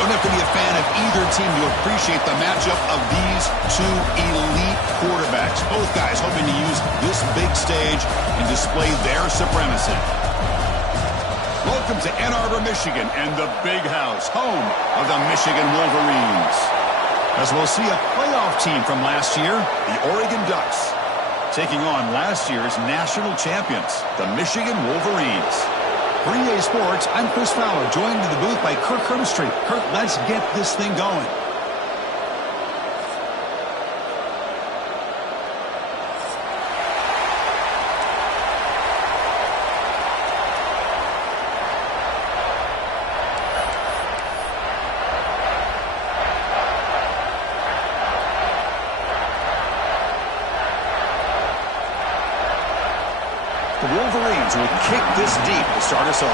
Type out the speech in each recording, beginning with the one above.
Don't have to be a fan of either team to appreciate the matchup of these two elite quarterbacks. Both guys hoping to use this big stage and display their supremacy. Welcome to Ann Arbor, Michigan, and the Big House, home of the Michigan Wolverines. As we'll see a playoff team from last year, the Oregon Ducks, taking on last year's national champions, the Michigan Wolverines. For EA Sports, I'm Chris Fowler, joined in the booth by Kirk Herbstreit. Kirk, let's get this thing going. The Wolverines will kick this deep to start us off.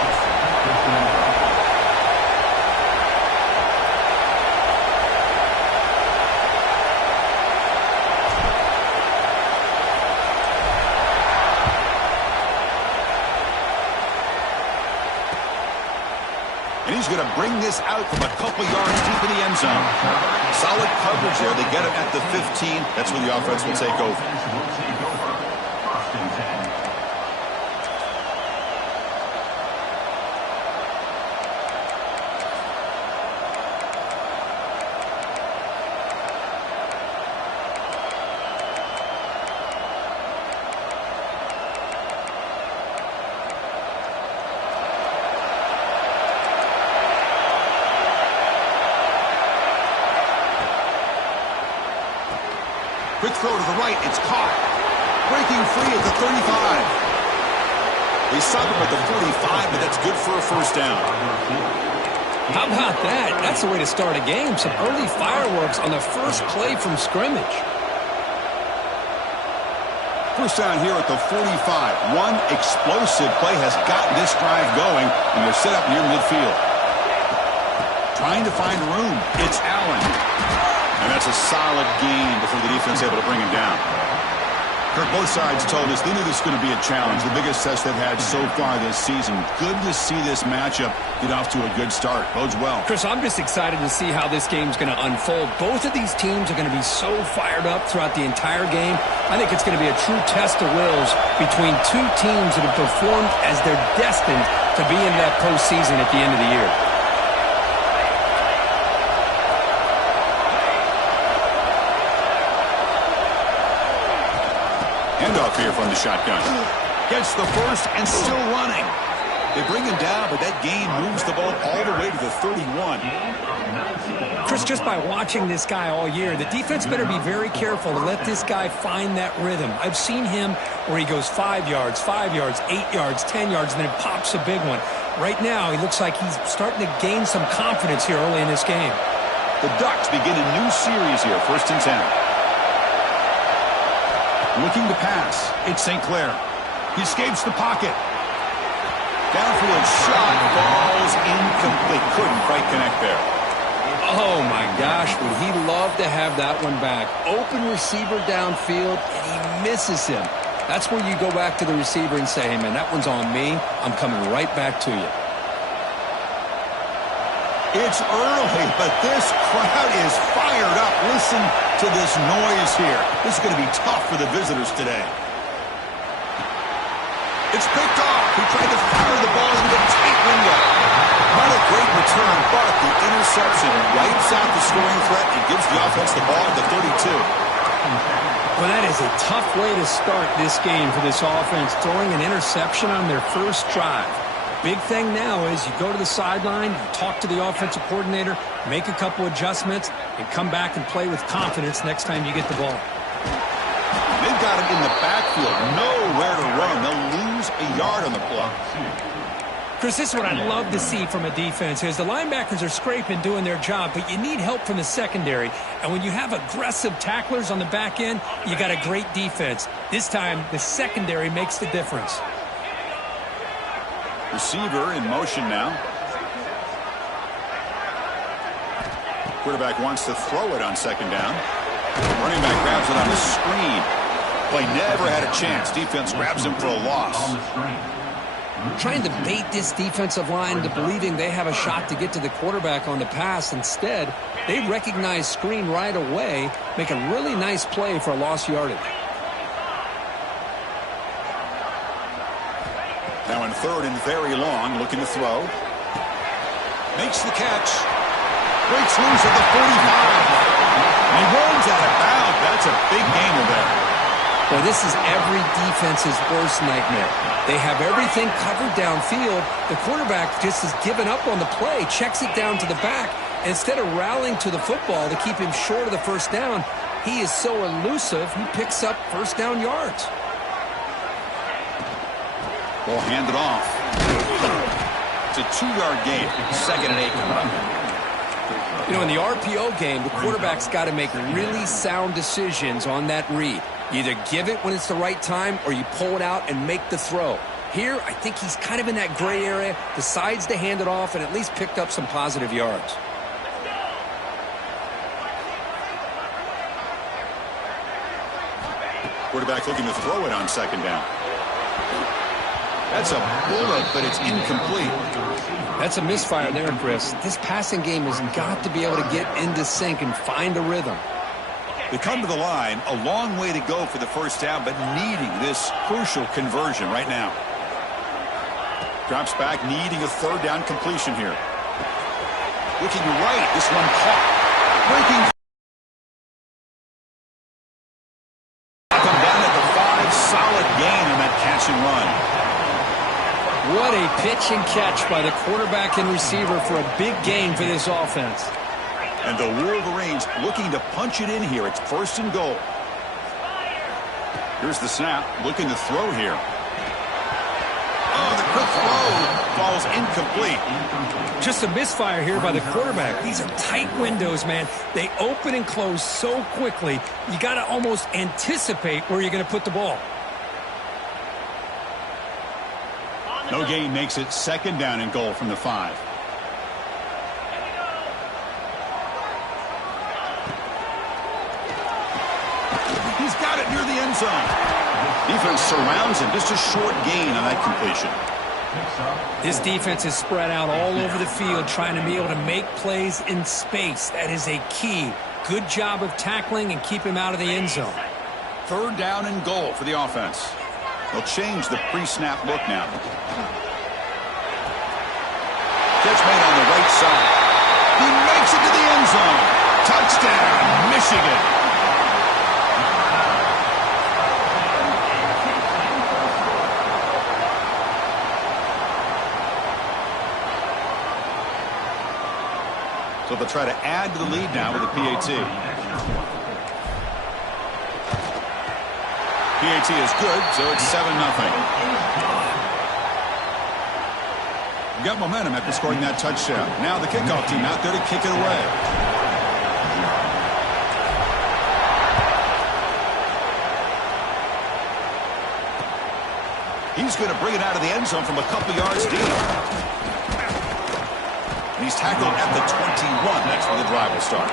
And he's going to bring this out from a couple yards deep in the end zone. Solid coverage there. They get him at the 15. That's where the offense will take over. Quick throw to the right. It's caught. Breaking free at the 35. They stop him at the 45, but that's good for a first down. How about that? That's the way to start a game. Some early fireworks on the first play from scrimmage. First down here at the 45. One explosive play has gotten this drive going, and they're set up near midfield. Trying to find room. It's Allen. And that's a solid gain before the defense able to bring him down. Kirk, both sides told us they knew this was going to be a challenge, the biggest test they've had so far this season. Good to see this matchup get off to a good start. Bodes well. Chris, I'm just excited to see how this game's going to unfold. Both of these teams are going to be so fired up throughout the entire game. I think it's going to be a true test of wills between two teams that have performed as they're destined to be into that postseason at the end of the year. Handoff here from the shotgun. Gets the first and still running. They bring him down, but that gain moves the ball all the way to the 31. Chris, just by watching this guy all year, the defense better be very careful to let this guy find that rhythm. I've seen him where he goes 5 yards, 5 yards, 8 yards, 10 yards, and then pops a big one. Right now, he looks like he's starting to gain some confidence here early in this game. The Ducks begin a new series here, 1st and 10. Looking to pass. It's St. Clair. He escapes the pocket. Downfield shot falls incomplete. Couldn't quite connect there. Oh, my gosh. Would he love to have that one back. Open receiver downfield, and he misses him. That's where you go back to the receiver and say, hey, man, that one's on me. I'm coming right back to you. It's early, but this crowd is fired up. Listen to this noise here. This is going to be tough for the visitors today. It's picked off. He tried to fire the ball into the tight window. Not a great return, but the interception wipes out the scoring threat and gives the offense the ball at the 32. Well, that is a tough way to start this game for this offense, throwing an interception on their first drive. Big thing now is you go to the sideline, you talk to the offensive coordinator, make a couple adjustments, and come back and play with confidence next time you get the ball. They've got him in the backfield, nowhere to run. They'll lose a yard on the play. Chris, this is what I love to see from a defense is the linebackers are scraping, doing their job, but you need help from the secondary. And when you have aggressive tacklers on the back end, you got a great defense. This time, the secondary makes the difference. Receiver in motion now. Quarterback wants to throw it on 2nd down. Running back grabs it on the screen. Play never had a chance. Defense grabs him for a loss. trying to bait this defensive line into believing they have a shot to get to the quarterback on the pass. Instead, they recognize screen right away, make a really nice play for a lost yardage. Now in third and very long, looking to throw. Makes the catch. Breaks loose at the 45. And he runs out of bounds. That's a big gainer there. Well, this is every defense's worst nightmare. They have everything covered downfield. The quarterback just has given up on the play, checks it down to the back. Instead of rallying to the football to keep him short of the first down, he is so elusive, he picks up first down yards. Ball handed off. It's a 2-yard gain. 2nd and 8 coming up. You know, in the RPO game, the quarterback's got to make really sound decisions on that read. You either give it when it's the right time or you pull it out and make the throw. Here, I think he's kind of in that gray area, decides to hand it off and at least picked up some positive yards. Quarterback looking to throw it on 2nd down. That's a bullet, but it's incomplete. That's a misfire there, Chris. This passing game has got to be able to get into sync and find a rhythm. They come to the line, a long way to go for the first down, but needing this crucial conversion right now. Drops back, needing a 3rd down completion here. Looking right, this one caught. Breaking. Come down at the 5, solid gain on that catch and run. What a pitch and catch by the quarterback and receiver for a big gain for this offense. And the Wolverines looking to punch it in here. It's 1st and goal. Here's the snap. Looking to throw here. Oh, the quick throw falls incomplete. Just a misfire here by the quarterback. These are tight windows, man. They open and close so quickly. You got to almost anticipate where you're going to put the ball. No gain makes it 2nd down and goal from the 5. He's got it near the end zone. Defense surrounds him. Just a short gain on that completion. This defense is spread out all over the field trying to be able to make plays in space. That is a key. Good job of tackling and keep him out of the end zone. 3rd down and goal for the offense. They'll change the pre-snap look now. Catch made on the right side. He makes it to the end zone. Touchdown, Michigan. So they'll try to add to the lead now with a PAT. PAT is good, so it's 7-0. Got momentum after scoring that touchdown. Now the kickoff team out there to kick it away. He's going to bring it out of the end zone from a couple yards deep. And he's tackled at the 21. That's where the drive will start.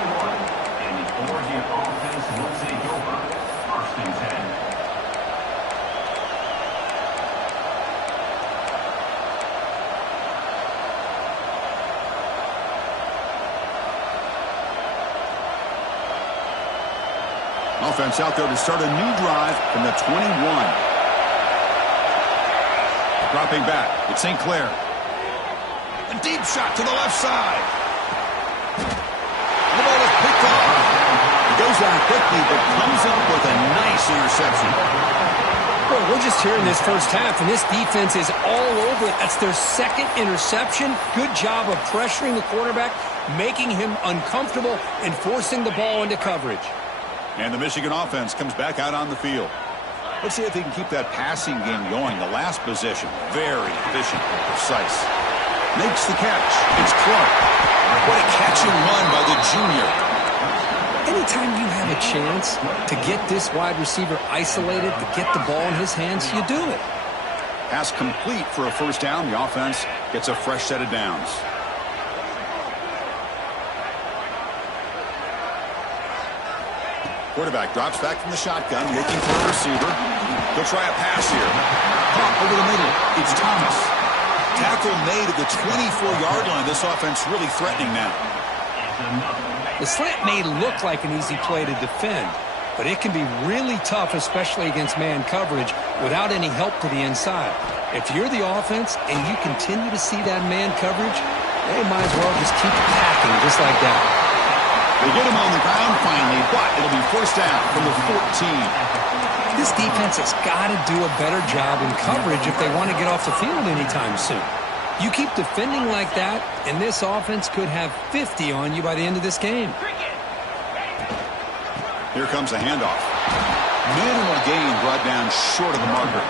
Offense out there to start a new drive from the 21. Dropping back, it's St. Clair. A deep shot to the left side. The ball is picked off. It goes down quickly, but comes up with a nice interception. Well, we're just here in this first half, and this defense is all over it. That's their 2nd interception. Good job of pressuring the quarterback, making him uncomfortable, and forcing the ball into coverage. And the Michigan offense comes back out on the field. Let's see if they can keep that passing game going. The last possession, very efficient and precise. Makes the catch. It's Clark. What a catch and run by the junior. Anytime you have a chance to get this wide receiver isolated, to get the ball in his hands, you do it. Pass complete for a first down. The offense gets a fresh set of downs. Quarterback drops back from the shotgun, looking for a receiver. He'll try a pass here. Caught over the middle. It's Thomas. Tackle made at the 24-yard line. This offense really threatening now. The slant may look like an easy play to defend, but it can be really tough, especially against man coverage, without any help to the inside. If you're the offense and you continue to see that man coverage, they might as well just keep packing just like that. They get him on the ground finally, but it'll be first down from the 14. This defense has got to do a better job in coverage if they want to get off the field anytime soon. You keep defending like that, and this offense could have 50 on you by the end of this game. Here comes a handoff. Minimal gain brought down short of the marker.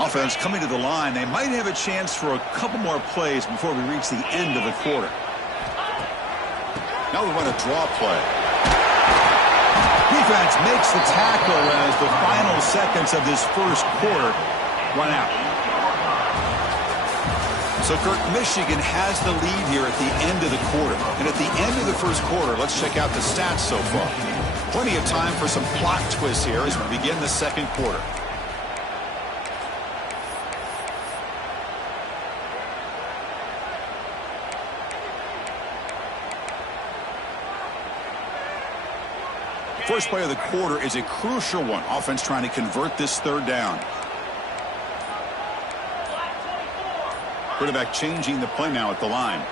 Offense coming to the line. They might have a chance for a couple more plays before we reach the end of the quarter. Now we run a draw play. Defense makes the tackle as the final seconds of this first quarter run out. So, Kirk, Michigan has the lead here at the end of the quarter. And at the end of the first quarter, let's check out the stats so far. Plenty of time for some plot twists here as we begin the second quarter. First play of the quarter is a crucial one. Offense trying to convert this third down. Quarterback changing the play now at the line.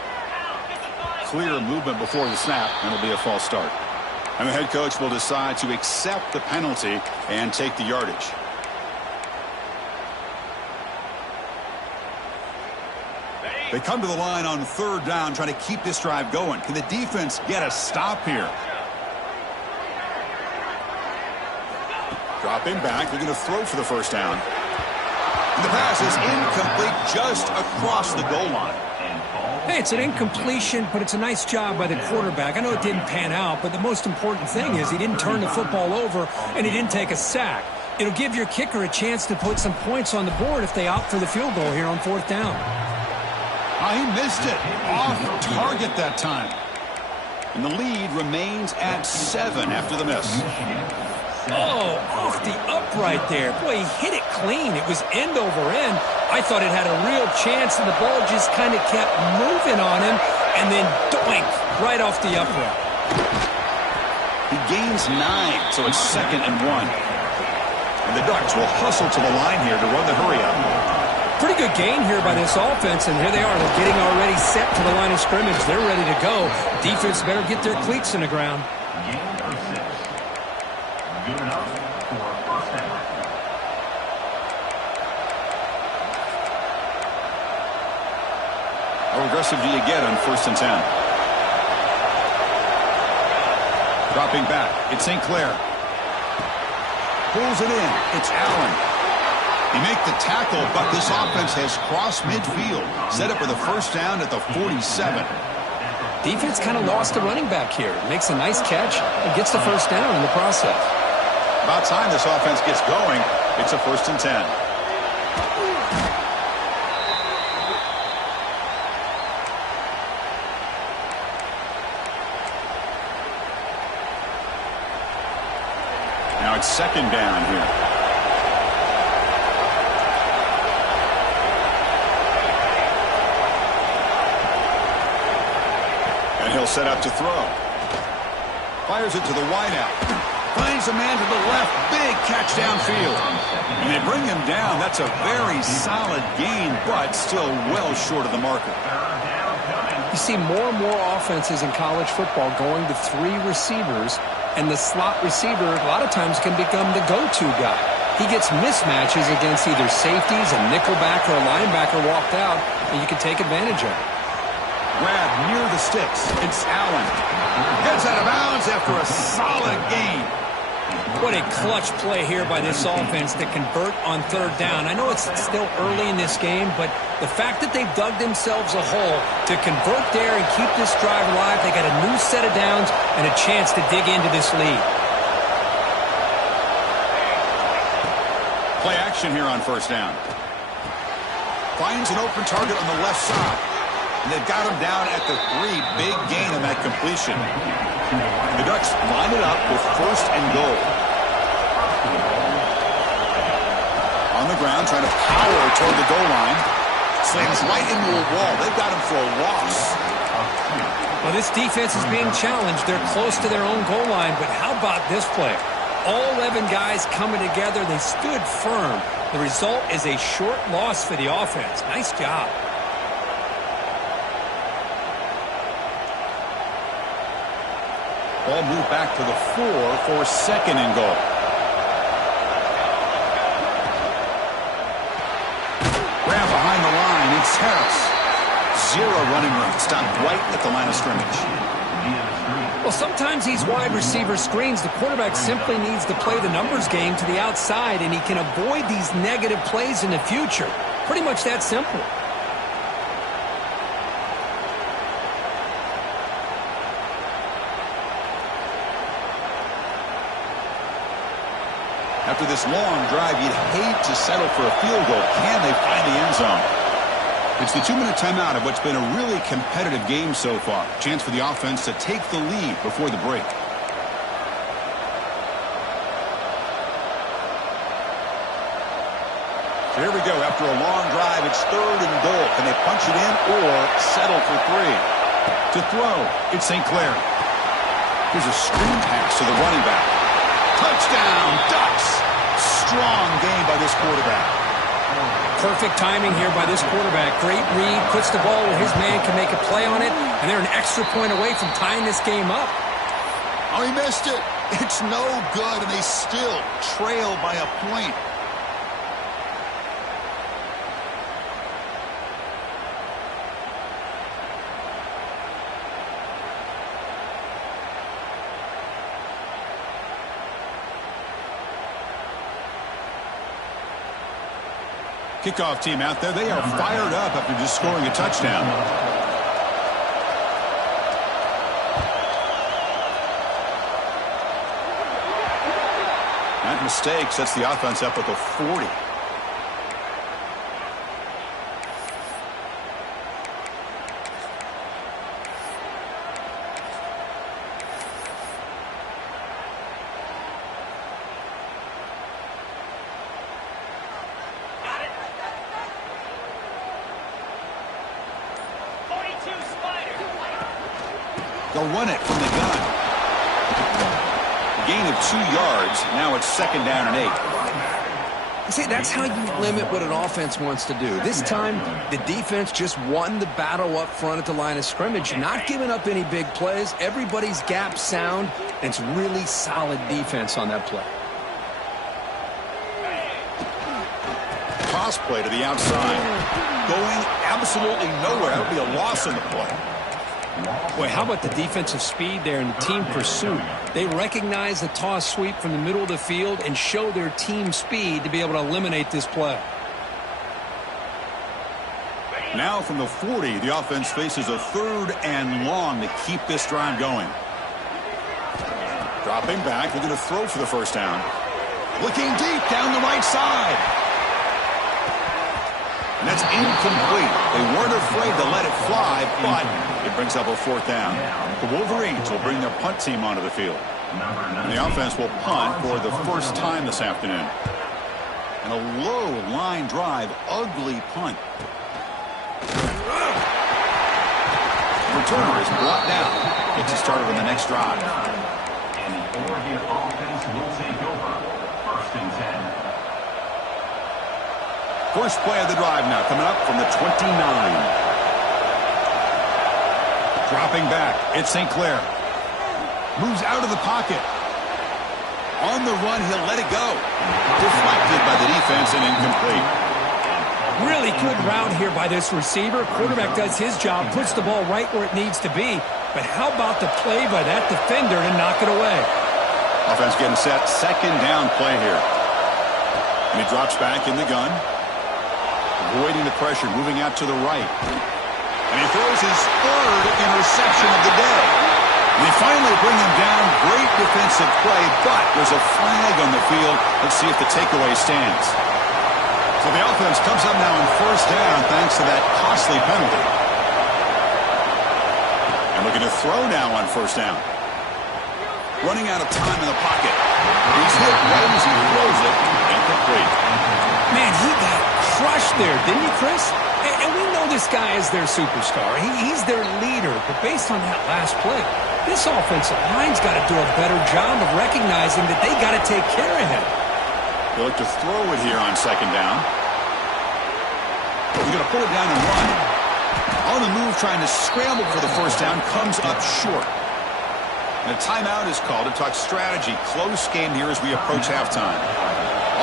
Clear movement before the snap, and it'll be a false start. And the head coach will decide to accept the penalty and take the yardage. They come to the line on third down, trying to keep this drive going. Can the defense get a stop here? Dropping back, they're going to throw for the first down. And the pass is incomplete just across the goal line. Hey, it's an incompletion, but it's a nice job by the quarterback. I know it didn't pan out, but the most important thing is he didn't turn the football over and he didn't take a sack. It'll give your kicker a chance to put some points on the board if they opt for the field goal here on fourth down. He missed it. Off target that time. And the lead remains at 7 after the miss. Oh, off the upright there. Boy, he hit it clean. It was end over end. I thought it had a real chance, and the ball just kind of kept moving on him, and then doink, right off the upright. He gains 9, so it's 2nd and 1. And the Ducks will hustle to the line here to run the hurry up. Pretty good gain here by this offense, and here they are. They're getting already set to the line of scrimmage. They're ready to go. Defense better get their cleats in the ground. Good enough for first down. How aggressive do you get on 1st and 10? Dropping back, it's St. Clair. Pulls it in, it's Allen. He make the tackle, but this offense has crossed midfield. Set up with a first down at the 47. Defense kind of lost the running back here. Makes a nice catch and gets the first down in the process. About time this offense gets going. It's a 1st and 10. Now it's 2nd down here. And he'll set up to throw. Fires it to the wideout. Finds a man to the left. Big catch downfield. And they bring him down. That's a very solid gain, but still well short of the marker. You see more and more offenses in college football going to 3 receivers, and the slot receiver a lot of times can become the go-to guy. He gets mismatches against either safeties, a nickelback, or a linebacker walked out, and you can take advantage of it. Grab near the sticks. It's Allen. Gets out of bounds after a solid gain. What a clutch play here by this offense to convert on third down. I know it's still early in this game, but the fact that they've dug themselves a hole to convert there and keep this drive alive, they got a new set of downs and a chance to dig into this lead. Play action here on first down. Finds an open target on the left side. And they've got him down at the 3. Big gain on that completion. The Ducks line it up with 1st and goal. On the ground, trying to power toward the goal line. Slams right into a wall. They've got him for a loss. Well, this defense is being challenged. They're close to their own goal line, but how about this play? All 11 guys coming together. They stood firm. The result is a short loss for the offense. Nice job. Ball moved back to the 4 for 2nd and goal. Grab behind the line. It's Harris. 0 running room. Stopped right at the line of scrimmage. Well, sometimes these wide receiver screens, the quarterback simply needs to play the numbers game to the outside, and he can avoid these negative plays in the future. Pretty much that simple. After this long drive, you'd hate to settle for a field goal. Can they find the end zone? It's the 2-minute timeout of what's been a really competitive game so far. Chance for the offense to take the lead before the break. So here we go. After a long drive, it's 3rd and goal. Can they punch it in or settle for 3? To throw, it's St. Clair. Here's a screen pass to the running back. Touchdown, Ducks. Strong game by this quarterback. Perfect timing here by this quarterback. Great read, puts the ball where his man can make a play on it, and they're an extra point away from tying this game up. Oh, he missed it. It's no good, and they still trail by a point. Kickoff team out there. They are fired up after just scoring a touchdown. That mistake sets the offense up at the 40. They'll run it from the gun. A gain of 2 yards. Now it's 2nd down and 8. See, that's how you limit what an offense wants to do. This time, the defense just won the battle up front at the line of scrimmage, not giving up any big plays. Everybody's gap sound, and it's really solid defense on that play. Cross play to the outside. Going absolutely nowhere. That would be a loss in the play. Boy, how about the defensive speed there and the team pursuit? They recognize the toss sweep from the middle of the field and show their team speed to be able to eliminate this play. Now from the 40, the offense faces a 3rd and long to keep this drive going. Dropping back, they're going to throw for the 1st down. Looking deep down the right side. And that's incomplete. They weren't afraid to let it fly, but it brings up a 4th down. The Wolverines will bring their punt team onto the field. And the offense will punt for the 1st time this afternoon. And a low line drive, ugly punt. The returner is brought down. Gets it started on the next drive. And the Oregon offense will take over. 1st and 10. First play of the drive now, coming up from the 29. Dropping back, it's St. Clair. Moves out of the pocket. On the run, he'll let it go. Deflected by the defense and incomplete. Really good route here by this receiver. Quarterback does his job, puts the ball right where it needs to be. But how about the play by that defender to knock it away? Offense getting set, 2nd down play here. And he drops back in the gun. Avoiding the pressure, moving out to the right. And he throws his 3rd interception of the day. And they finally bring him down. Great defensive play, but there's a flag on the field. Let's see if the takeaway stands. So the offense comes up now in 1st down thanks to that costly penalty. Looking to throw now on first down. Running out of time in the pocket. He's hit right as he throws it. Incomplete. Man, he got crushed there, didn't he, Chris? And we know this guy is their superstar. He's their leader. But based on that last play, this offensive line's got to do a better job of recognizing that they got to take care of him. They look to throw it here on second down. He's going to pull it down and run. On the move, trying to scramble for the first down, comes up short. And a timeout is called to talk strategy. Close game here as we approach halftime.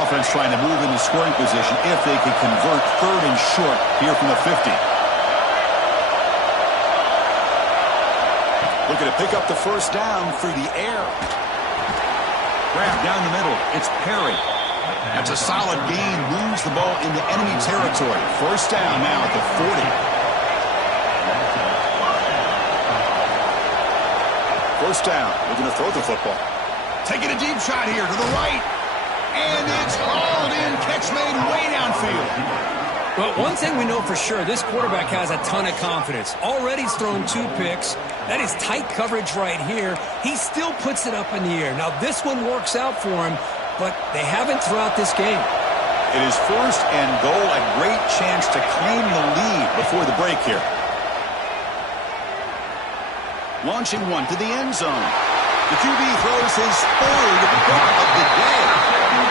Offense trying to move into scoring position if they can convert third and short here from the 50. Looking to pick up the first down through the air. Grab down the middle. It's Perry. That's a solid gain. Moves the ball into enemy territory. First down now at the 40. First down. Looking to throw the football. Taking a deep shot here to the right. And it's hauled in. Catch made way downfield. Well, one thing we know for sure, this quarterback has a ton of confidence. Already he's thrown 2 picks. That is tight coverage right here. He still puts it up in the air. Now, this one works out for him, but they haven't throughout this game. It is first and goal. A great chance to claim the lead before the break here. Launching one to the end zone. The QB throws his third pick of the day.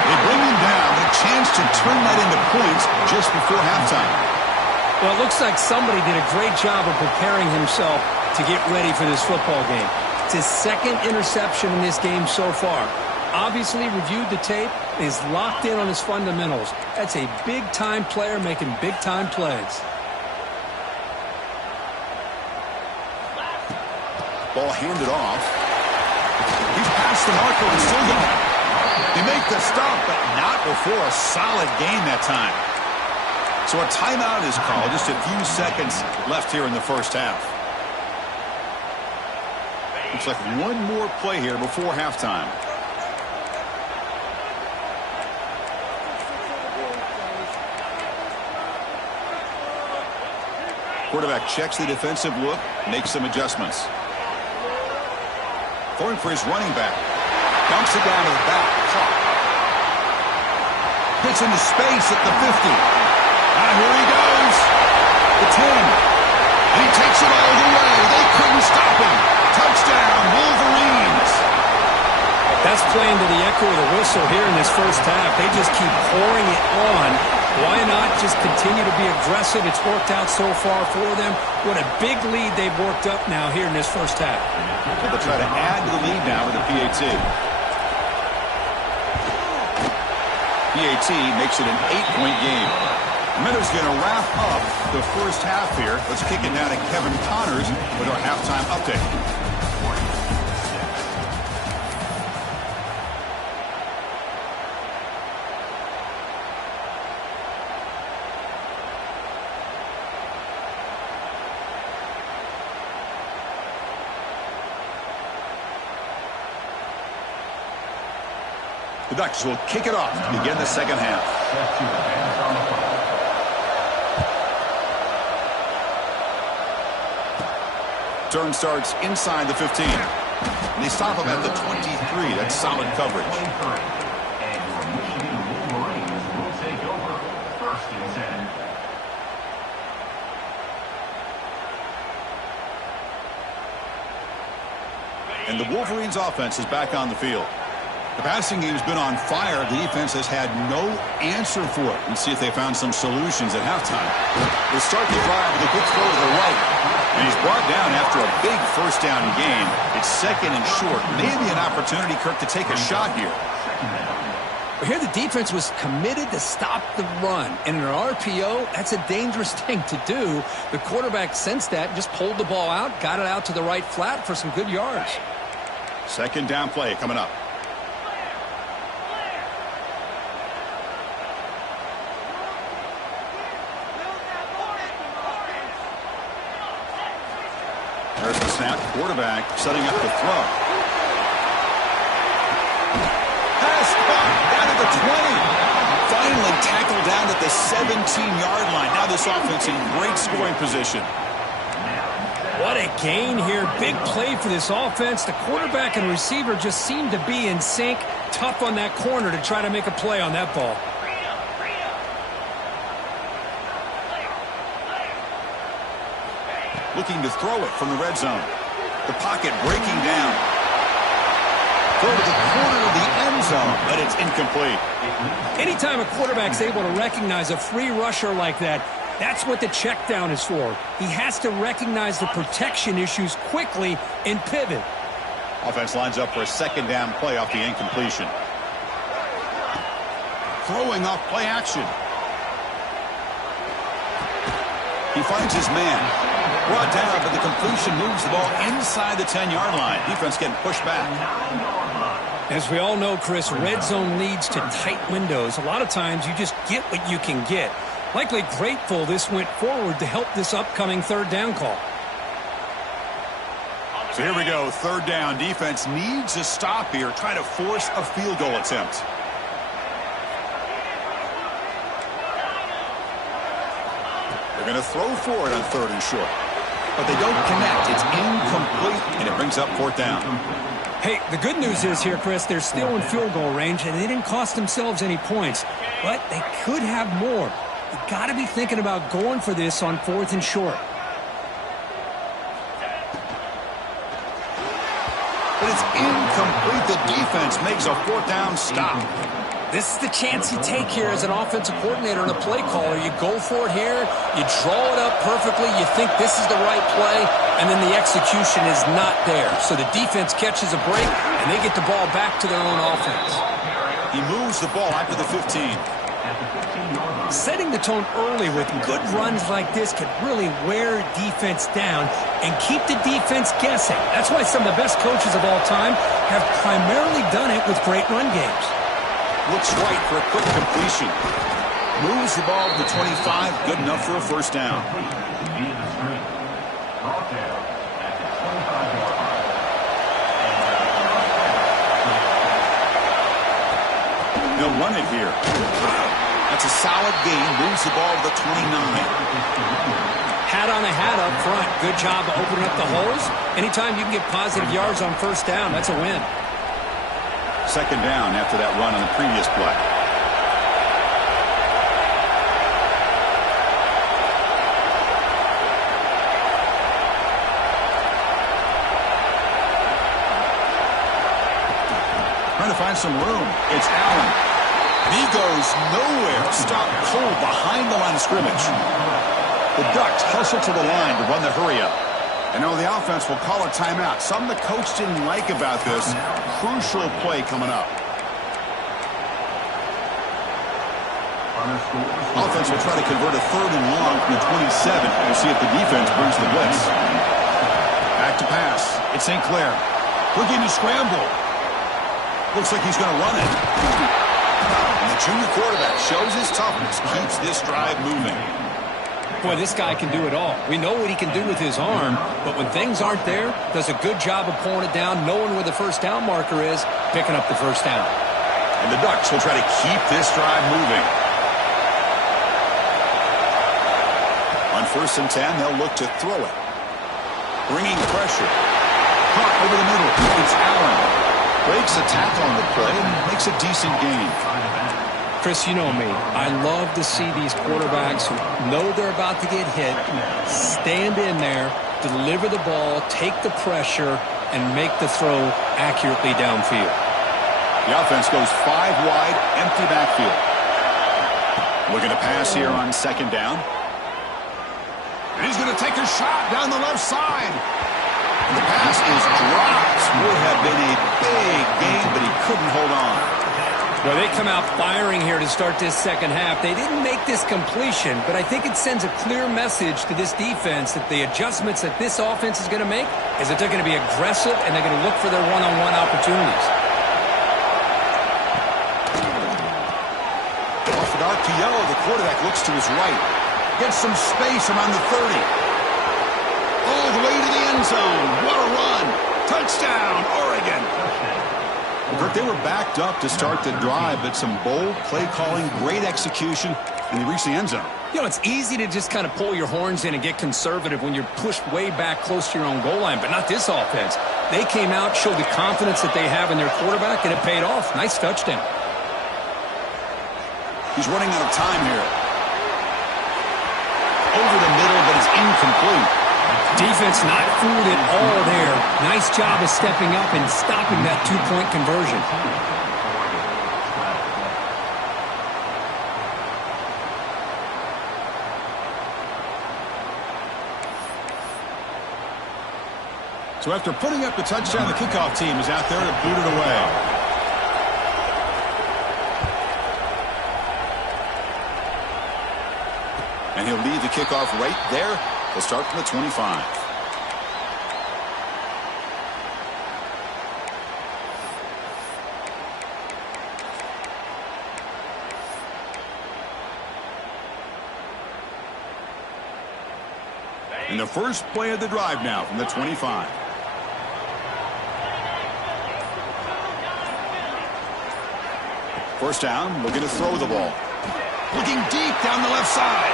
They bring him down, a chance to turn that into points just before halftime. Well, it looks like somebody did a great job of preparing himself to get ready for this football game. It's his second interception in this game so far. Obviously reviewed the tape, is locked in on his fundamentals. That's a big-time player making big-time plays. Ball handed off. He's past the marker and still going. They make the stop, but not before a solid game that time. So a timeout is called. Just a few seconds left here in the first half. Looks like one more play here before halftime. Quarterback checks the defensive look, makes some adjustments. Throwing for his running back. Dumps it down to the back. Caught. Hits into space at the 50. Now here he goes. The 10. And he takes it all the way. They couldn't stop him. Touchdown, Wolverines. That's playing to the echo of the whistle here in this first half. They just keep pouring it on. Why not just continue to be aggressive? It's worked out so far for them. What a big lead they've worked up now here in this first half. They'll try to add to the lead now with a PAT. PAT makes it an 8-point game. Miller's going to wrap up the first half here. Let's kick it down to Kevin Connors with our halftime update. The Ducks will kick it off to begin the second half. Turn starts inside the 15. And they stop him at the 23. That's solid coverage. And your Michigan Wolverines will take over. First and 10. And the Wolverines offense is back on the field. The passing game's been on fire. The defense has had no answer for it. Let's see if they found some solutions at halftime. They start the drive with a quick throw to the right. And he's brought down after a big first down gain. It's second and short. Maybe an opportunity, Kirk, to take a shot here. Here the defense was committed to stop the run. And in an RPO, that's a dangerous thing to do. The quarterback sensed that, just pulled the ball out, got it out to the right flat for some good yards. Second down play coming up. There's the snap. Quarterback setting up the throw. Pass caught down at the 20. Finally tackled down at the 17-yard line. Now this offense in great scoring position. What a gain here. Big play for this offense. The quarterback and receiver just seem to be in sync. Tough on that corner to try to make a play on that ball. Looking to throw it from the red zone. The pocket breaking down. Throw to the corner of the end zone, but it's incomplete. Anytime a quarterback's able to recognize a free rusher like that, that's what the check down is for. He has to recognize the protection issues quickly and pivot. Offense lines up for a second down play off the incompletion. Throwing off play action. He finds his man. Brought down, but the completion moves the ball inside the 10-yard line. Defense getting pushed back. As we all know, Chris, red zone leads to tight windows. A lot of times you just get what you can get. Likely grateful this went forward to help this upcoming third down call. So here we go, third down. Defense needs a stop here, try to force a field goal attempt. They're going to throw for it on third and short. But they don't connect. It's incomplete, and it brings up fourth down. Hey, the good news is here, Chris, they're still in field goal range, and they didn't cost themselves any points. But they could have more. You got to be thinking about going for this on fourth and short. But it's incomplete. The defense makes a fourth down stop. This is the chance you take here as an offensive coordinator and a play caller. You go for it here, you draw it up perfectly, you think this is the right play, and then the execution is not there. So the defense catches a break, and they get the ball back to their own offense. He moves the ball after the 15. Setting the tone early with good runs like this could really wear defense down and keep the defense guessing. That's why some of the best coaches of all time have primarily done it with great run games. Looks right for a quick completion. Moves the ball to the 25. Good enough for a first down. They'll run it here. That's a solid gain. Moves the ball to the 29. Hat on a hat up front. Good job of opening up the holes. Anytime you can get positive yards on first down, that's a win. Second down after that run on the previous play. Trying to find some room. It's Allen. And he goes nowhere. Stopped cold behind the line of scrimmage. The Ducks hustle to the line to run the hurry up. And now the offense will call a timeout. Something the coach didn't like about this. Crucial play coming up. Offense will try to convert a third and long from the 27. We'll see if the defense brings the blitz. Back to pass. It's St. Clair. Looking to scramble. Looks like he's going to run it. And the junior quarterback shows his toughness, keeps this drive moving. Boy, this guy can do it all. We know what he can do with his arm, but when things aren't there, does a good job of pulling it down, knowing where the first down marker is, picking up the first down. And the Ducks will try to keep this drive moving. On first and 10, they'll look to throw it. Bringing pressure. Caught over the middle. It's Allen. Breaks a tackle on the play and makes a decent gain. Chris, you know me. I love to see these quarterbacks who know they're about to get hit, stand in there, deliver the ball, take the pressure, and make the throw accurately downfield. The offense goes 5 wide, empty backfield. Looking to pass here on second down. And he's going to take a shot down the left side. And the pass is dropped. Would have been a big gain, but he couldn't hold on. Well, they come out firing here to start this second half. They didn't make this completion, but I think it sends a clear message to this defense that the adjustments that this offense is going to make is that they're going to be aggressive and they're going to look for their one-on-one opportunities. Off an RPO, the quarterback looks to his right. Gets some space around the 30. All the way to the end zone. What a run. Touchdown, Oregon. They were backed up to start the drive, but some bold play calling, great execution, and he reached the end zone. You know, it's easy to just kind of pull your horns in and get conservative when you're pushed way back close to your own goal line, but not this offense. They came out, showed the confidence that they have in their quarterback, and it paid off. Nice touchdown. He's running out of time here. Over the middle, but it's incomplete. Defense not fooled at all there. Nice job of stepping up and stopping that two-point conversion. So after putting up the touchdown, the kickoff team is out there to boot it away. And he'll lead the kickoff right there. He'll start from the 25. And the first play of the drive now from the 25. First down, looking to throw the ball. Looking deep down the left side.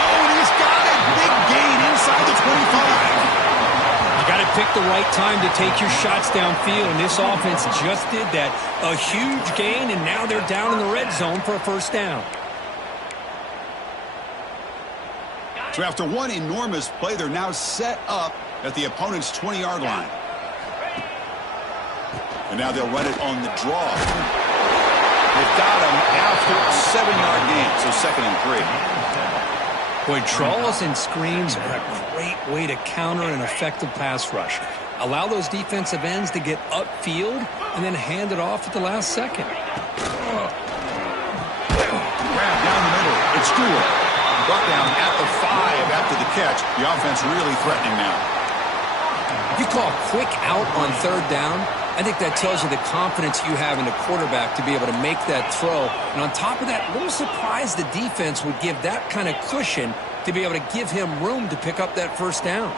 Oh, and he's got it. Big gain inside the 25. You got to pick the right time to take your shots downfield, and this offense just did that. A huge gain, and now they're down in the red zone for a first down. So after one enormous play, they're now set up at the opponent's 20-yard line. And now they'll run it on the draw. They've got him after a 7-yard gain, so 2nd and 3. Boy, draws and screens are a great way to counter an effective pass rush. Allow those defensive ends to get upfield and then hand it off at the last second. Grab down the middle. It's Stewart. Brought down at the 5 after the catch. The offense really threatening now. You call quick out on 3rd down. I think that tells you the confidence you have in the quarterback to be able to make that throw. And on top of that, a little surprised the defense would give that kind of cushion to be able to give him room to pick up that first down.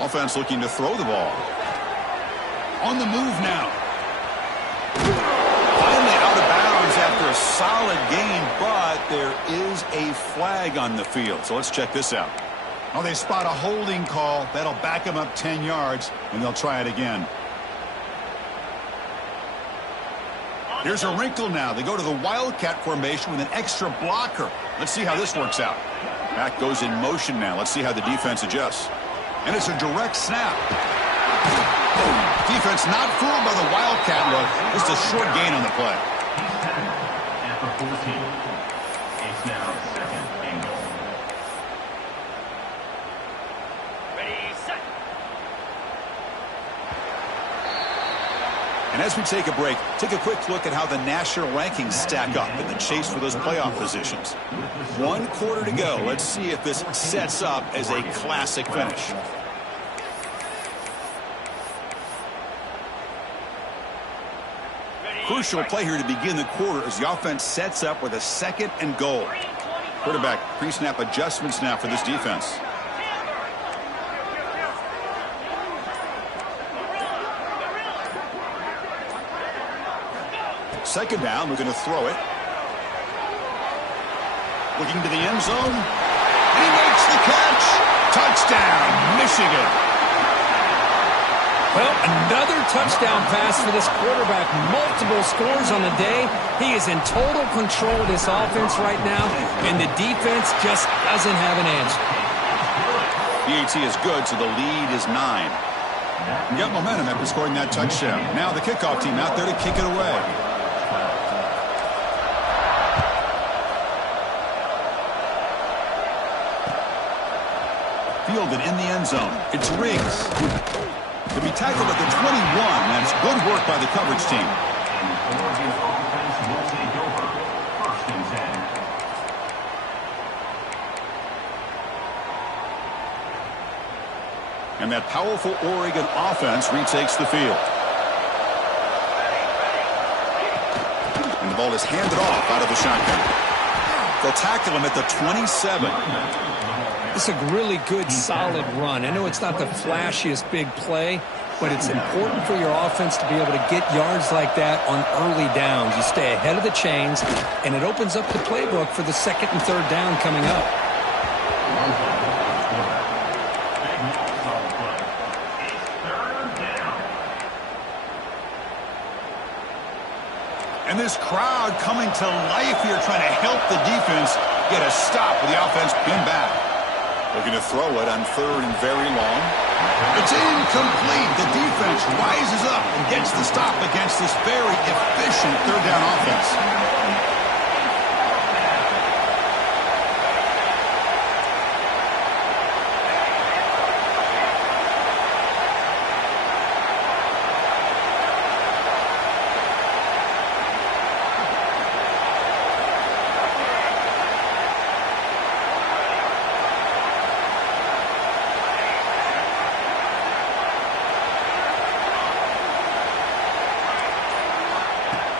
Offense looking to throw the ball. On the move now. Finally out of bounds after a solid gain, but there is a flag on the field. So let's check this out. Oh, they spot a holding call. That'll back them up 10 yards, and they'll try it again. Here's a wrinkle now. They go to the Wildcat formation with an extra blocker. Let's see how this works out. Back goes in motion now. Let's see how the defense adjusts. And it's a direct snap. Defense not fooled by the Wildcat look. Just a short gain on the play. At the 14. It's now 2nd and goal. And as we take a break, take a quick look at how the national rankings stack up in the chase for those playoff positions. 1 quarter to go. Let's see if this sets up as a classic finish. Crucial play here to begin the quarter as the offense sets up with a 2nd and goal. Quarterback pre-snap adjustments now for this defense. Second down, we're going to throw it. Looking to the end zone. And he makes the catch. Touchdown, Michigan. Well, another touchdown pass for this quarterback. Multiple scores on the day. He is in total control of this offense right now, and the defense just doesn't have an answer. PAT is good, so the lead is 9. You got momentum after scoring that touchdown. Now the kickoff team out there to kick it away. Fielded in the end zone. It's Riggs. To be tackled at the 21. That's good work by the coverage team. And Oregon's offense will take over 1st and 10. And that powerful Oregon offense retakes the field. And the ball is handed off out of the shotgun. They'll tackle him at the 27. It's a really good, solid run. I know it's not the flashiest big play, but it's important for your offense to be able to get yards like that on early downs. You stay ahead of the chains, and it opens up the playbook for the second and third down coming up. And this crowd coming to life here, trying to help the defense get a stop with the offense pinned back. Looking to throw it on third and very long. It's incomplete. The defense rises up and gets the stop against this very efficient third down offense.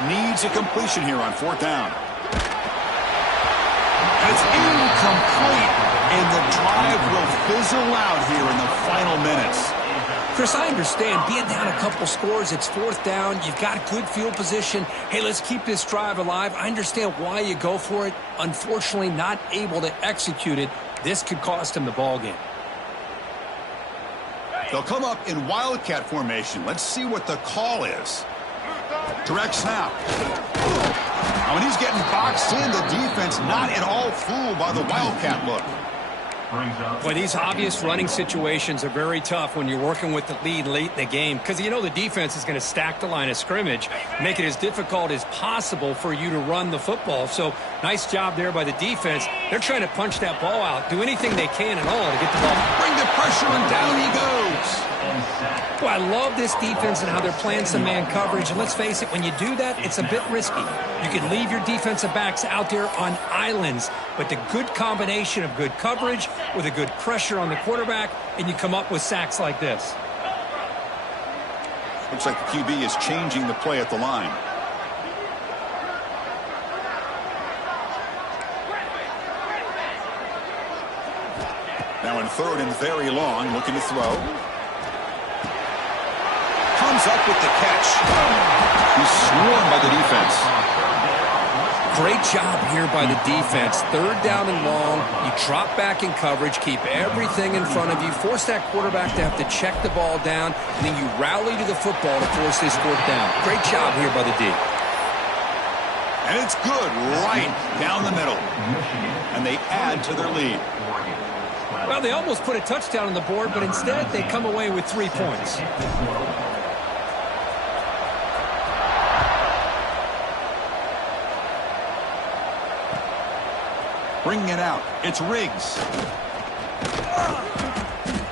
Needs a completion here on fourth down. And it's incomplete, and the drive will fizzle out here in the final minutes. Chris, I understand being down a couple scores, it's fourth down, you've got good field position. Hey, let's keep this drive alive. I understand why you go for it. Unfortunately, not able to execute it. This could cost him the ball game. They'll come up in wildcat formation. Let's see what the call is. Direct snap. Now, when he's getting boxed in, the defense not at all fooled by the wildcat look. Boy, these obvious running situations are very tough when you're working with the lead late in the game, because you know the defense is going to stack the line of scrimmage, make it as difficult as possible for you to run the football. So nice job there by the defense. They're trying to punch that ball out, do anything they can at all to get the ball. Bring the pressure, and down he goes. Boy, I love this defense and how they're playing some man coverage. And let's face it, when you do that, it's a bit risky. You can leave your defensive backs out there on islands, but the good combination of good coverage with a good pressure on the quarterback, and you come up with sacks like this. Looks like the QB is changing the play at the line. Now in third and very long, looking to throw. Comes up with the catch. He's swarmed by the defense. Great job here by the defense. Third down and long. You drop back in coverage, keep everything in front of you, force that quarterback to have to check the ball down, and then you rally to the football to force this fourth down. Great job here by the D. And it's good right down the middle. And they add to their lead. Well, they almost put a touchdown on the board, but instead they come away with 3 points. Bringing it out, it's Riggs.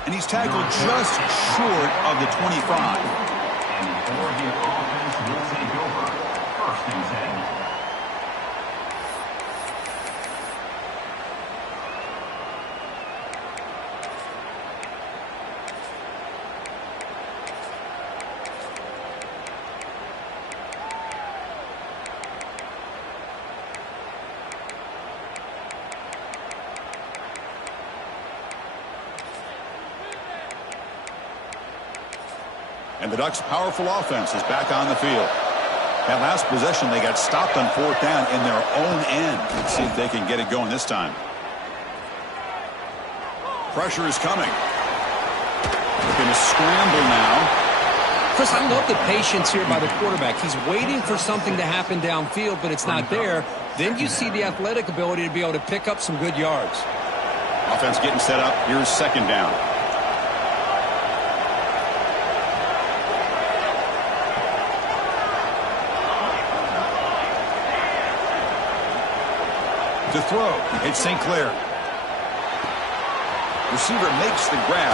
And he's tackled just short of the 25. And the Oregon offense will take over. First and 10. And the Ducks' powerful offense is back on the field. That last possession, they got stopped on fourth down in their own end. Let's see if they can get it going this time. Pressure is coming. Looking to scramble now. Chris, I love the patience here by the quarterback. He's waiting for something to happen downfield, but it's not there. Then you see the athletic ability to be able to pick up some good yards. Offense getting set up. Here's second down. To throw, it's St. Clair. Receiver makes the grab.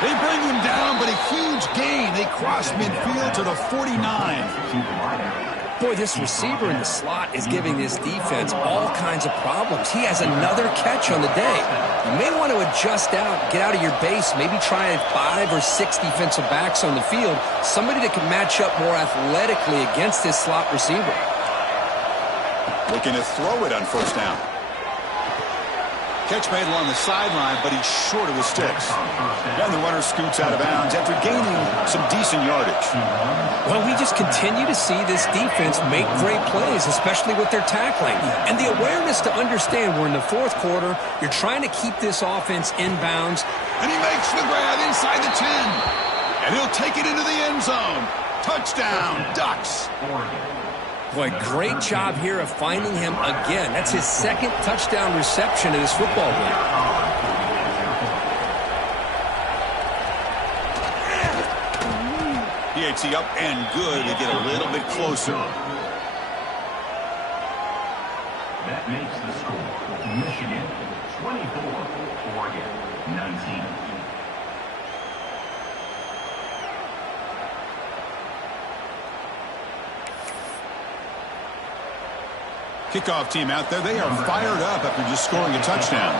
They bring him down, but a huge gain. They cross midfield to the 49. Boy, this receiver in the slot is giving this defense all kinds of problems. He has another catch on the day. You may want to adjust out, get out of your base, maybe try 5 or 6 defensive backs on the field, somebody that can match up more athletically against this slot receiver. Looking to throw it on first down. Catch made along the sideline, but he's short of the sticks. And the runner scoots out of bounds after gaining some decent yardage. Well, we just continue to see this defense make great plays, especially with their tackling. And the awareness to understand we're in the fourth quarter, you're trying to keep this offense in bounds. And he makes the grab inside the 10. And he'll take it into the end zone. Touchdown, Ducks. Boy, great job here of finding him again. That's his second touchdown reception of this football game. PAT up and good to get a little bit closer. That makes the score Michigan 24, Oregon 19. Kickoff team out there. They are fired up after just scoring a touchdown.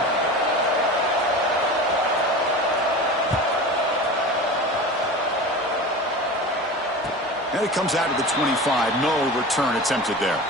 And it comes out to the 25. No return attempted there.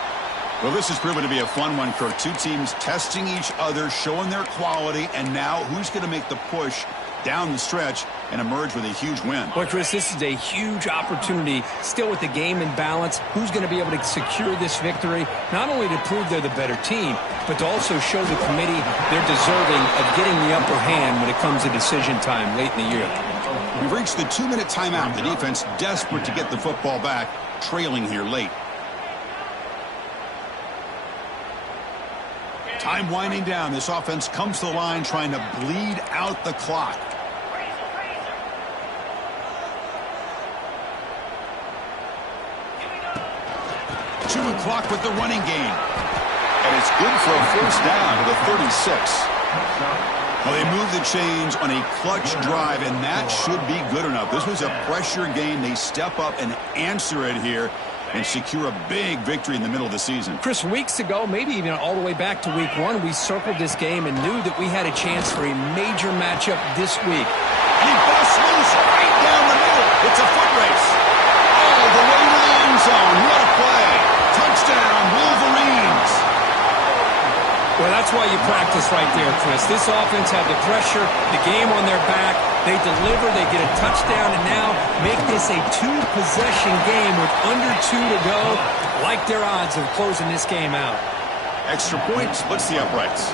Well, this has proven to be a fun one, Kirk. Two teams testing each other, showing their quality, and now who's going to make the push down the stretch and emerge with a huge win. Well, Chris, this is a huge opportunity. Still with the game in balance, who's going to be able to secure this victory, not only to prove they're the better team, but to also show the committee they're deserving of getting the upper hand when it comes to decision time late in the year. We've reached the 2-minute timeout. The defense desperate to get the football back, trailing here late. Time winding down. This offense comes to the line trying to bleed out the clock. Chewing clock with the running game. And it's good for a first down to the 36. Well, they move the chains on a clutch drive, and that should be good enough. This was a pressure game. They step up and answer it here and secure a big victory in the middle of the season. Chris, weeks ago, maybe even all the way back to week 1, we circled this game and knew that we had a chance for a major matchup this week. And he busts loose right down the middle. It's a foot race. All the way to the end zone. What a play. Touchdown, Wolverines. Well, that's why you practice right there, Chris. This offense had the pressure, the game on their back. They deliver, they get a touchdown, and now make this a 2-possession game with under 2 to go. Like their odds of closing this game out. Extra point splits the uprights.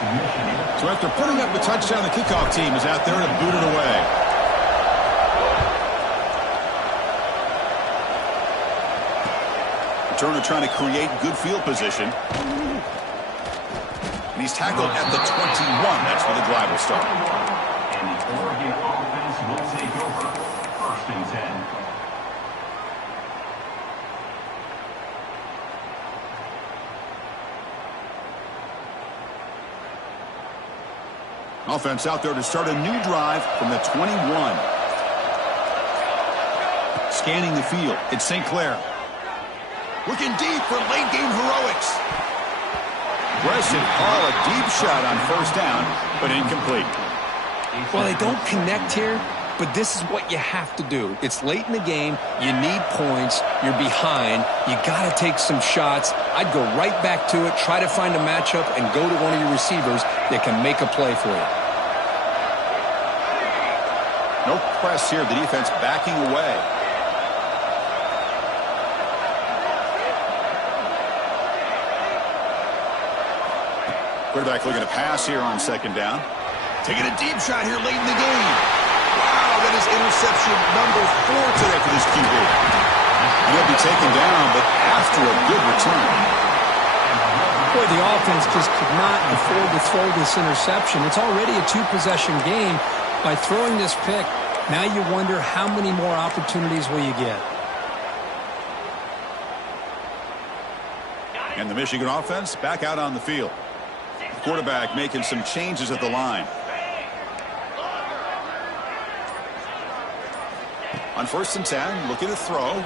So after putting up a touchdown, the kickoff team is out there to boot it away. Turner trying to create good field position. And he's tackled at the 21. That's where the drive will start. And the Oregon offense will take over. First and 10. Offense out there to start a new drive from the 21. Scanning the field. It's St. Clair. Looking deep for late game heroics. Aggressive call, a deep shot on first down, but incomplete. Well, they don't connect here, but this is what you have to do. It's late in the game. You need points. You're behind. You got to take some shots. I'd go right back to it, try to find a matchup, and go to one of your receivers that can make a play for you. No press here. The defense backing away. Quarterback looking to pass here on second down. Taking a deep shot here late in the game. Wow, that is interception number 4 today for this QB. And he'll be taken down, but after a good return. Boy, the offense just could not afford to throw this interception. It's already a 2-possession game. By throwing this pick, now you wonder how many more opportunities will you get. And the Michigan offense back out on the field. Quarterback making some changes at the line. On first and 10, looking to throw.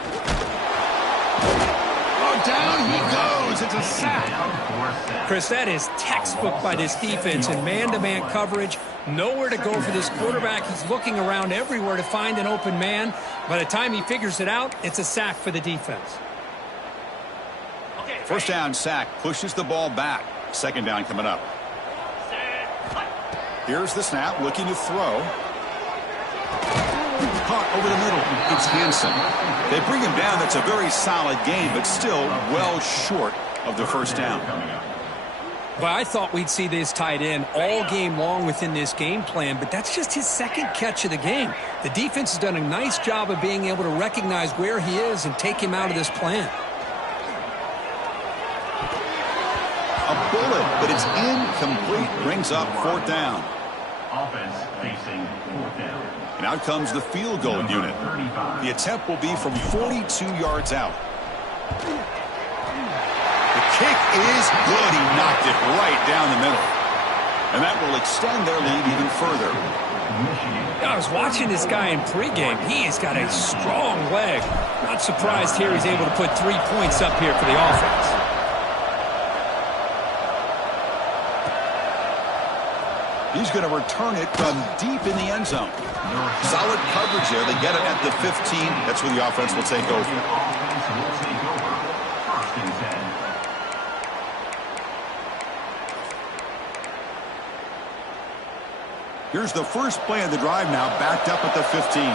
Oh, down he goes. It's a sack. Chris, that is textbook by this defense in man-to-man coverage. Nowhere to go for this quarterback. He's looking around everywhere to find an open man. By the time he figures it out, it's a sack for the defense. First down sack pushes the ball back. Second down coming up. Here's the snap, looking to throw. Caught over the middle. It's Hansen. They bring him down. That's a very solid game, but still well short of the first down. Well, I thought we'd see this tight end all game long within this game plan, but that's just his second catch of the game. The defense has done a nice job of being able to recognize where he is and take him out of this plan. A bullet, but it's incomplete. Brings up fourth down. Offense facing fourth down. And out comes the field goal unit. The attempt will be from 42 yards out. The kick is good. He knocked it right down the middle. And that will extend their lead even further. I was watching this guy in pregame. He's got a strong leg. Not surprised here he's able to put 3 points up here for the offense. He's going to return it from deep in the end zone. Solid coverage there. They get it at the 15. That's where the offense will take over. First and 10. Here's the first play of the drive now, backed up at the 15.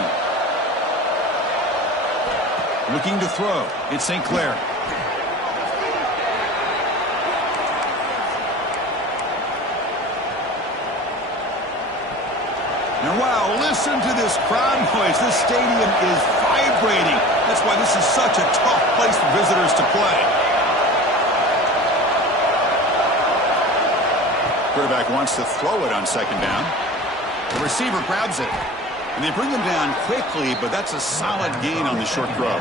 Looking to throw. It's St. Clair. And wow, listen to this crowd noise. This stadium is vibrating. That's why this is such a tough place for visitors to play. Quarterback wants to throw it on second down. The receiver grabs it. And they bring him down quickly, but that's a solid gain on the short throw.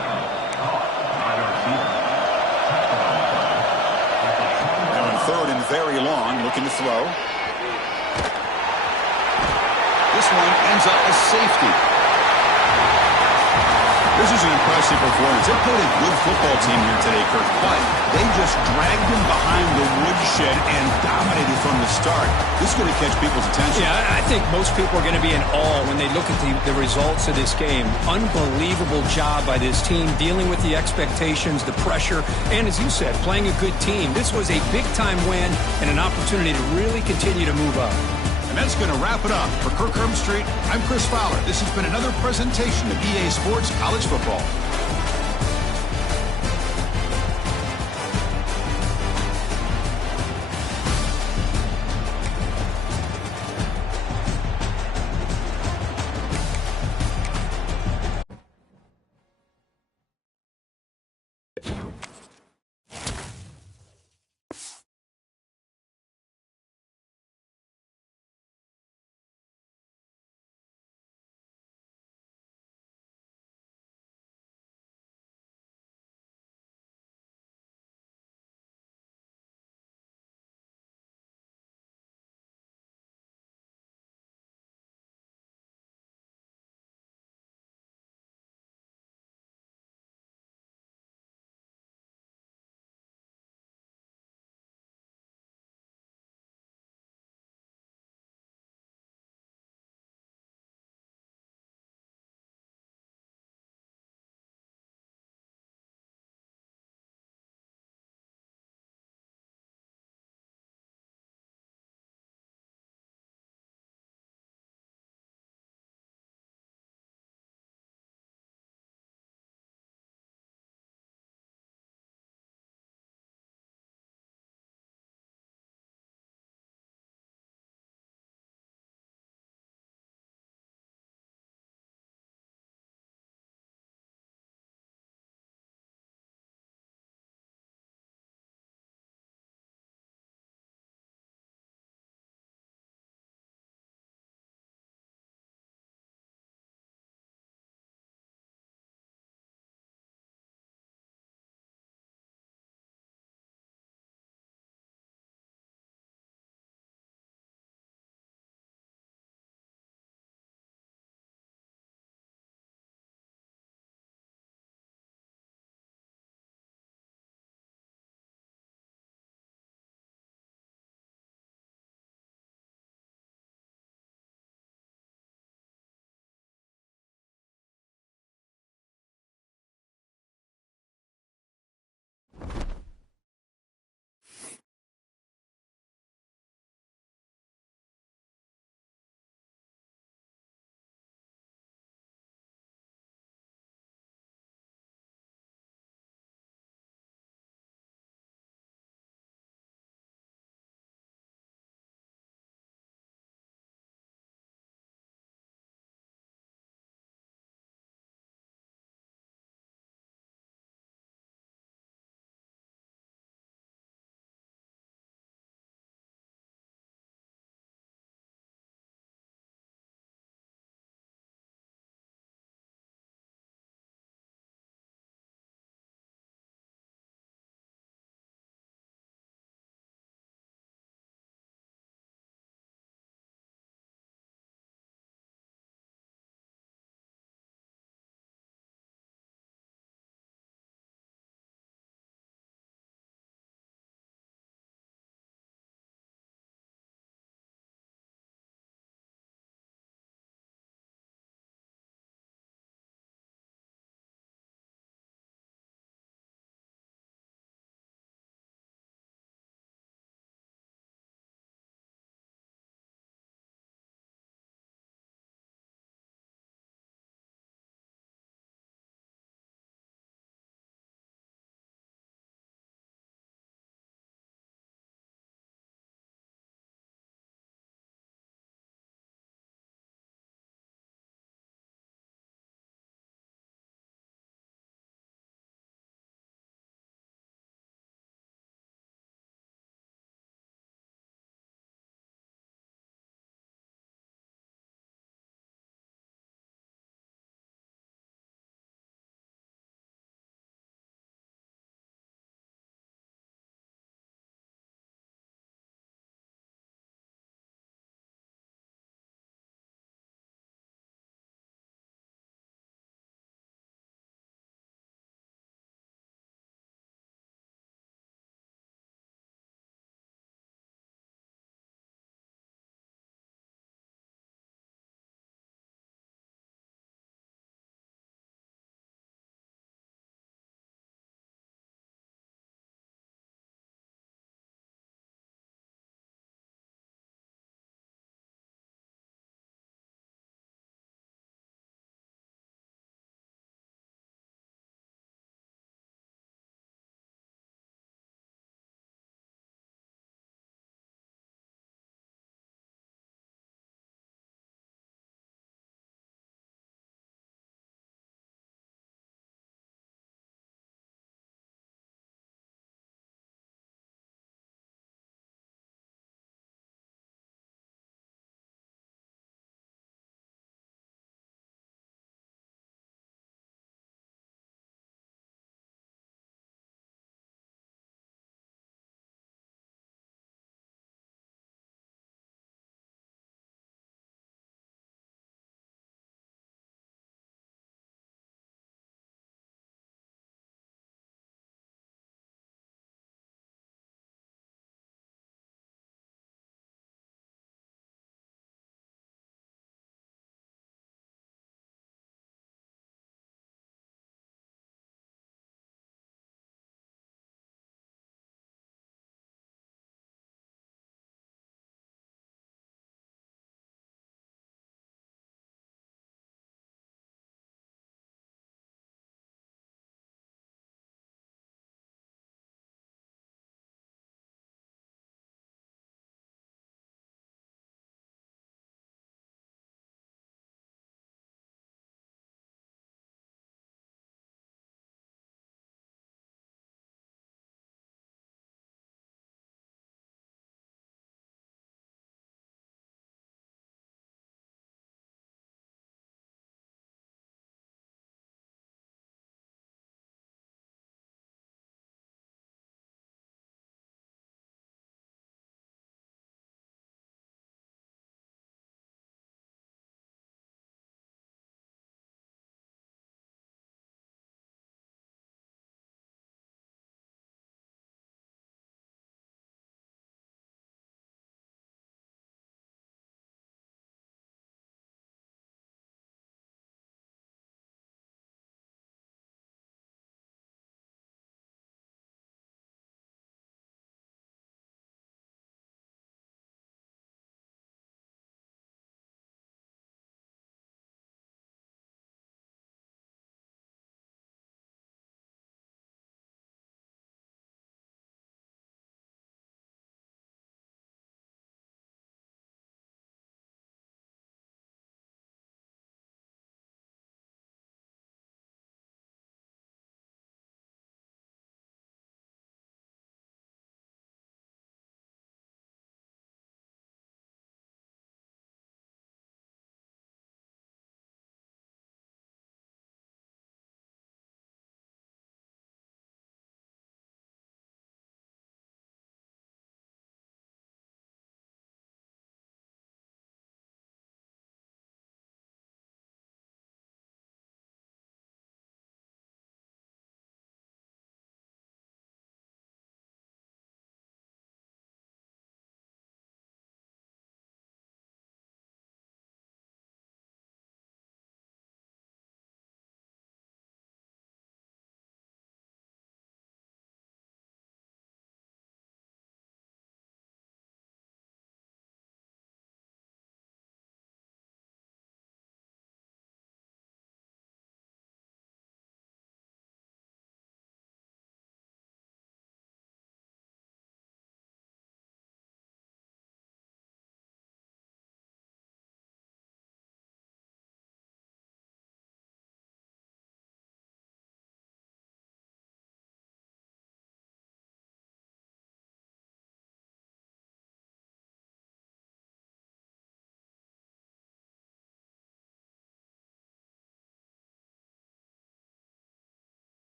Now on third and very long, looking to throw. This one ends up a safety. This is an impressive performance. They played a good football team here today, Kirk, but they just dragged him behind the woodshed and dominated from the start. This is going to catch people's attention. Yeah, I think most people are going to be in awe when they look at the results of this game. Unbelievable job by this team, dealing with the expectations, the pressure, and as you said, playing a good team. This was a big-time win and an opportunity to really continue to move up. And that's going to wrap it up. For Kirk Herbstreit, I'm Chris Fowler. This has been another presentation of EA Sports College Football.